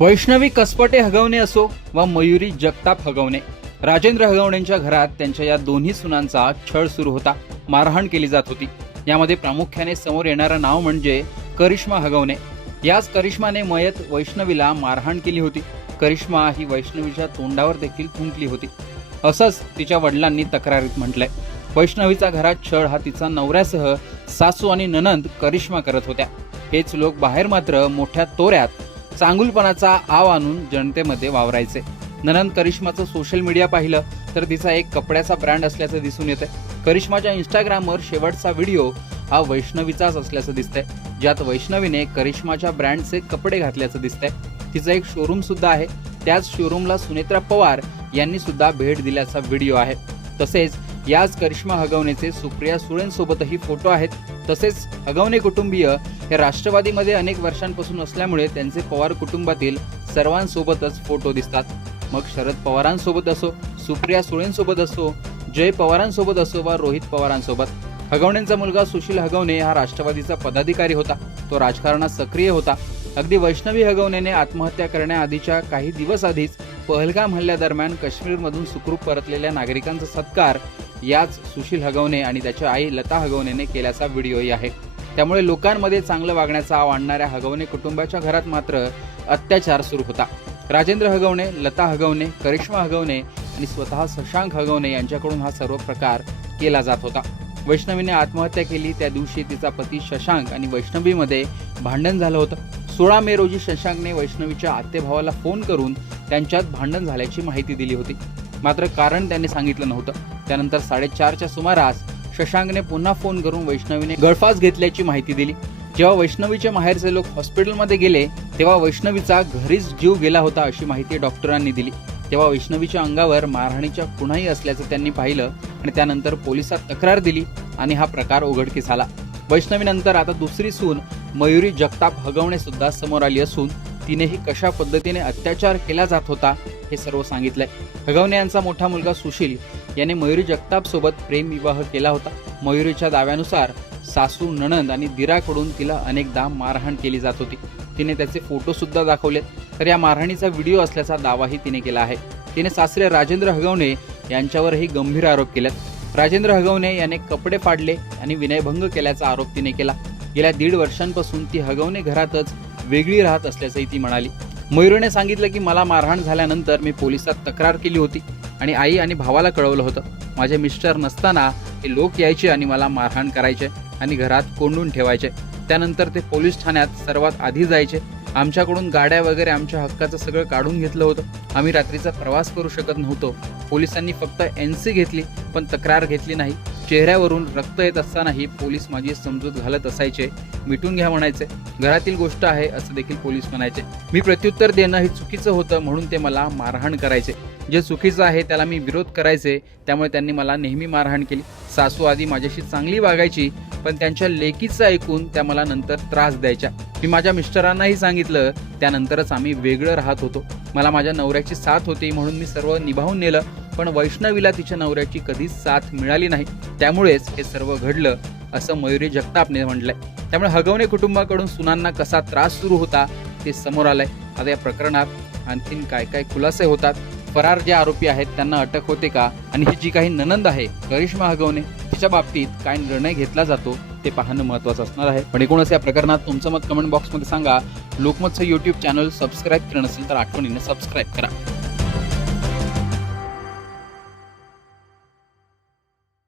वैष्णवी कसपटे हगवणे असो वा मयुरी जगताप हगवणे राजेंद्र हगवणेंच्या घरात त्यांच्या या दोन्ही सुनांचा छळ सुरू होता मारहाण केली जात होती. यामध्ये प्रामुख्याने समोर येणारं नाव म्हणजे करिश्मा हगवणे. याच करिश्माने मयत वैष्णवीला मारहाण केली होती. करिश्मा ही वैष्णवीच्या तोंडावर देखील थुंकली होती. असंच तिच्या वडिलांनी तक्रारीत म्हटलंय. वैष्णवीचा घरात छळ हा तिचा नवऱ्यासह सासू आणि ननंद करिश्मा करत होत्या. हेच लोक बाहेर मात्र मोठ्या तोऱ्यात चांगुलपणाचा आव आणून जनतेमध्ये वावरायचे. ननंद करिश्माचं सोशल मीडिया पाहिलं तर तिचा एक कपड्याचा ब्रँड असल्याचं दिसून येते करिश्माच्या इंस्टाग्रामवर शेवटचा व्हिडिओ हा वैष्णवीचाच असल्याचं दिसतंय. ज्यात वैष्णवीने करिश्माच्या ब्रँडचे कपडे घातल्याचं दिसतंय. तिचं एक शोरूम सुद्धा आहे. त्याच शोरूमला सुनेत्रा पवार यांनी सुद्धा भेट दिल्याचा व्हिडिओ आहे. तसेच याच करिश्मा हगवणेचे सुप्रिया सुळेंसोबतही फोटो आहेत. तसेच हगवणे कुटुंबीय हे राष्ट्रवादीमध्ये अनेक वर्षांपासून असल्यामुळे त्यांचे पवार कुटुंबातील सर्वांसोबतच फोटो दिसतात. मग शरद पवारांसोबत असो सुप्रिया सुळेंसोबत असो जय पवारांसोबत असो वा रोहित पवारांसोबत. हगवणेंचा मुलगा सुशील हगवणे हा राष्ट्रवादीचा पदाधिकारी होता. तो राजकारणात सक्रिय होता. अगदी वैष्णवी हगवणेने आत्महत्या करण्याआधीच्या काही दिवस आधीच पहलगाम हल्ल्यादरम्यान काश्मीरमधून सुखरूप परतलेल्या नागरिकांचा सत्कार याच सुशील हगवणे आणि त्याच्या आई लता हगवणेने केल्याचा व्हिडिओही आहे. त्यामुळे लोकांमध्ये चांगलं वागण्याचा आव आणणाऱ्या हगवणे कुटुंबाच्या घरात मात्र अत्याचार सुरू होता. राजेंद्र हगवणे लता हगवणे करिश्मा हगवणे आणि स्वतः शशांक हगवणे यांच्याकडून हा सर्व प्रकार केला जात होता. वैष्णवीने आत्महत्या केली. त्या दिवशी तिचा पती शशांक आणि वैष्णवीमध्ये भांडण झालं होतं. सोळा मे रोजी शशांकने वैष्णवीच्या आत्तेभावाला फोन करून त्यांच्यात भांडण झाल्याची माहिती दिली होती. मात्र कारण त्यांनी सांगितलं नव्हतं. त्यानंतर साडेचारच्या सुमारास शशांकने पुन्हा फोन करून वैष्णवीने गळफास घेतल्याची माहिती दिली. जेव्हा वैष्णवीचे माहेरचे लोक हॉस्पिटलमध्ये गेले तेव्हा वैष्णवीचा घरीच जीव गेला होता अशी माहिती डॉक्टरांनी दिली. तेव्हा वैष्णवीच्या अंगावर मारहाणीच्या खुणाही असल्याचं त्यांनी पाहिलं आणि त्यानंतर पोलिसात तक्रार दिली आणि हा प्रकार उघडकीस आला. वैष्णवीनंतर आता दुसरी सून मयुरी जगताप हगवणे सुद्धा समोर आली असून तिनेही कशा पद्धतीने अत्याचार केला जात होता हे सर्व सांगितलंय. हगवणे यांचा मोठा मुलगा सुशील याने मयुरी जगताप सोबत प्रेम विवाह केला होता. मयुरीच्या दाव्यानुसार सासू नणंद आणि दिराकडून तिला अनेकदा मारहाण केली जात होती. तिने त्याचे फोटो सुद्धा दाखवलेत. तर या मारहाणीचा व्हिडिओ असल्याचा दावाही तिने केला आहे. तिने सासरे राजेंद्र हगवणे यांच्यावरही गंभीर आरोप केलेत. राजेंद्र हगवणे याने कपडे फाडले आणि विनयभंग केल्याचा आरोप तिने केला. गेल्या दीड वर्षांपासून ती हगवणे घरातच वेगळी राहत असल्याचंही ती म्हणाली. मयुरीने सांगितलं की मला मारहाण झाल्यानंतर मी पोलिसात तक्रार केली होती आणि आई आणि भावाला कळवलं होतं. माझे मिस्टर नसताना हे लोक यायचे आणि मला मारहाण करायचे आणि घरात कोंडून ठेवायचे. त्यानंतर ते पोलीस ठाण्यात सर्वात आधी जायचे. आमच्याकडून गाड्या वगैरे आमच्या हक्काचं सगळं काढून घेतलं होतं. आम्ही रात्रीचा प्रवास करू शकत नव्हतो. पोलिसांनी फक्त एन सी घेतली पण तक्रार घेतली नाही. चेहऱ्यावरून रक्त येत असतानाही पोलीस माझी समजूत घालत असायचे. मिटून घ्या म्हणायचे. घरातील गोष्ट आहे असं देखील पोलीस म्हणायचे. मी प्रत्युत्तर देणं हे चुकीचं होतं म्हणून ते मला मारहाण करायचे. जे चुकीचं आहे त्याला मी विरोध करायचे त्यामुळे त्यांनी मला नेहमी मारहाण केली. सासू आधी माझ्याशी चांगली वागायची पण त्यांच्या लेकीचं ऐकून त्या मला नंतर त्रास द्यायच्या. मी माझ्या मिस्टरांनाही सांगितलं त्यानंतरच आम्ही वेगळं राहत होतो. मला माझ्या नवऱ्याची साथ होती म्हणून मी सर्व निभावून नेलं. पण वैष्णवीला तिच्या नवऱ्याची कधीच साथ मिळाली नाही. त्यामुळेच हे सर्व घडलं असं मयुरी जगतापने म्हटलंय. त्यामुळे हगवणे कुटुंबाकडून सुनांना कसा त्रास सुरू होता ते समोर आलंय. आता या प्रकरणात आणखीन काय काय खुलासे होतात? फरार जे आरोपी आहेत त्यांना अटक होते का? आणि ही जी काही ननंद आहे करिश्मा हगवणे तिच्या बाबतीत काय निर्णय घेतला जातो ते पाहणं महत्वाचं असणार आहे. पण एकूणच या प्रकरणात तुमचं मत कमेंट बॉक्समध्ये सांगा. लोकमतचं यूट्यूब चॅनल सबस्क्राईब केलं नसेल तर आठवणीने सबस्क्राईब करा.